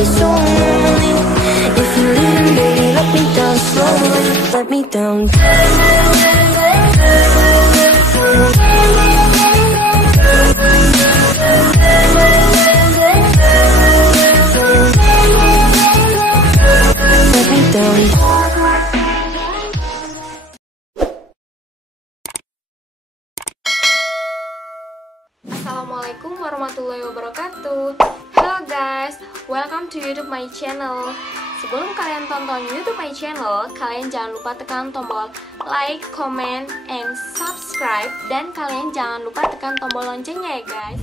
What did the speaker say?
be so lonely. If you're leaving, baby, let me down slowly. Let me down. Let me down. Assalamualaikum warahmatullahi wabarakatuh. Hello guys, welcome to YouTube my channel. Sebelum kalian tonton YouTube my channel, kalian jangan lupa tekan tombol like, comment, and subscribe. Dan kalian jangan lupa tekan tombol loncengnya ya guys.